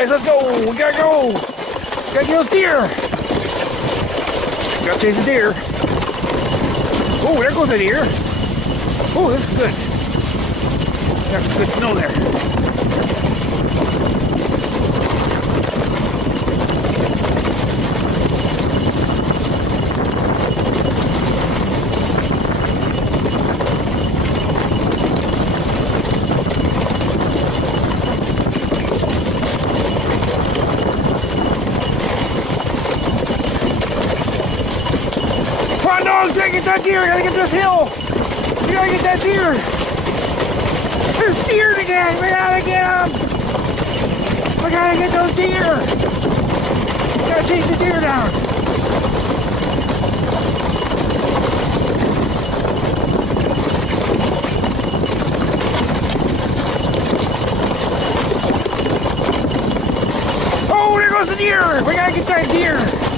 guys, let's go. We gotta go. Gotta get those deer. Gotta chase a deer. Oh, there goes a deer. Oh, this is good. Got some good snow there. Come on, dogs, gotta get that deer. Gotta get this hill. We gotta get that deer. There's deer again. We gotta get them. We gotta get those deer. We gotta chase the deer down. Oh, there goes the deer. We gotta get that deer.